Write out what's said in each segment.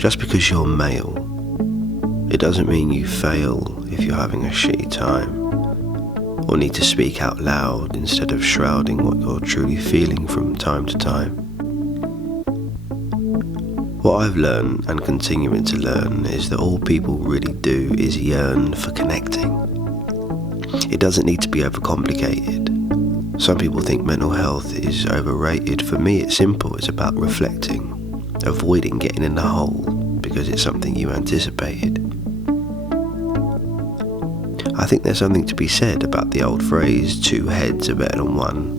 Just because you're male, it doesn't mean you fail if you're having a shitty time, or need to speak out loud instead of shrouding what you're truly feeling from time to time. What I've learned and continuing to learn is that all people really do is yearn for connecting. It doesn't need to be overcomplicated. Some people think mental health is overrated. For me, it's simple. It's about reflecting, avoiding getting in the hole because it's something you anticipated. I think there's something to be said about the old phrase, 2 heads are better than one.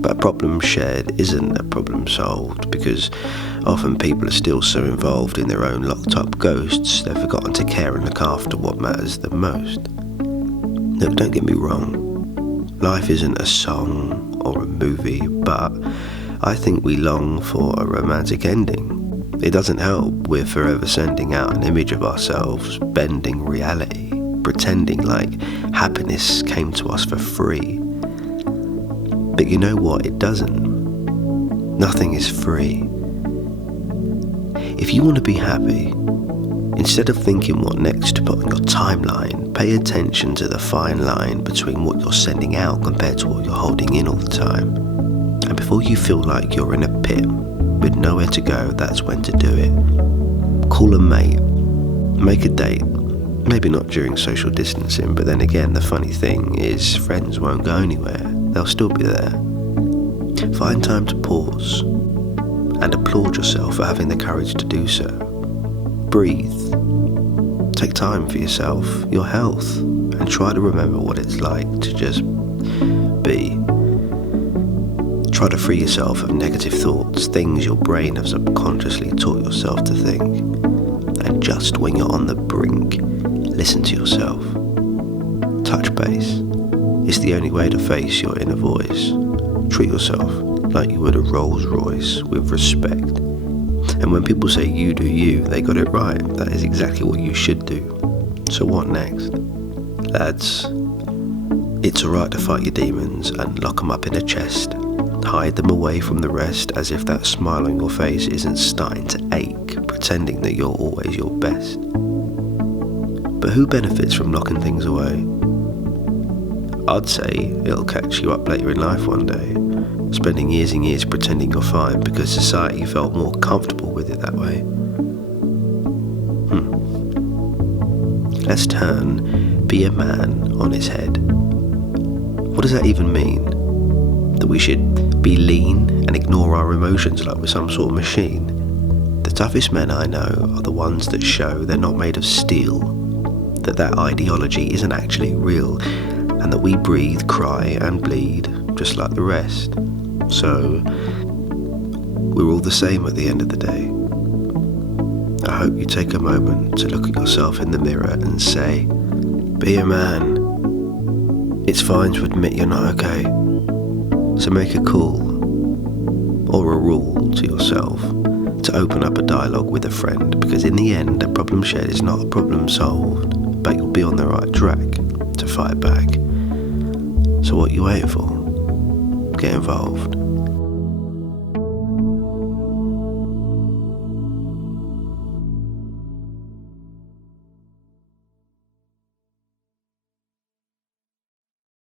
But a problem shared isn't a problem solved, because often people are still so involved in their own locked up ghosts they've forgotten to care and look after what matters the most. Look, don't get me wrong, life isn't a song or a movie, but I think we long for a romantic ending. It doesn't help we're forever sending out an image of ourselves, bending reality, pretending like happiness came to us for free. But you know what? It doesn't. Nothing is free. If you want to be happy, instead of thinking what next to put on your timeline, pay attention to the fine line between what you're sending out compared to what you're holding in all the time. And before you feel like you're in a pit with nowhere to go, that's when to do it. Call a mate, make a date. Maybe not during social distancing, but then again, the funny thing is friends won't go anywhere. They'll still be there. Find time to pause and applaud yourself for having the courage to do so. Breathe. Take time for yourself, your health, and try to remember what it's like to just be. Try to free yourself of negative thoughts, things your brain has subconsciously taught yourself to think. And just when you're on the brink, listen to yourself. Touch base. It's the only way to face your inner voice. Treat yourself like you would a Rolls Royce, with respect. And when people say you do you, they got it right. That is exactly what you should do. So what next? Lads, it's alright to fight your demons and lock them up in a chest. Hide them away from the rest as if that smile on your face isn't starting to ache, pretending that you're always your best. But who benefits from locking things away? I'd say it'll catch you up later in life one day, spending years and years pretending you're fine because society felt more comfortable with it that way. Let's turn be a man on its head. What does that even mean? That we should be lean and ignore our emotions like we're some sort of machine? The toughest men I know are the ones that show they're not made of steel, that ideology isn't actually real, and that we breathe, cry and bleed just like the rest. So we're all the same at the end of the day. I hope you take a moment to look at yourself in the mirror and say, be a man. It's fine to admit you're not okay. So make a call or a rule to yourself to open up a dialogue with a friend, because in the end a problem shared is not a problem solved, but you'll be on the right track to fight back. So what are you waiting for? Get involved.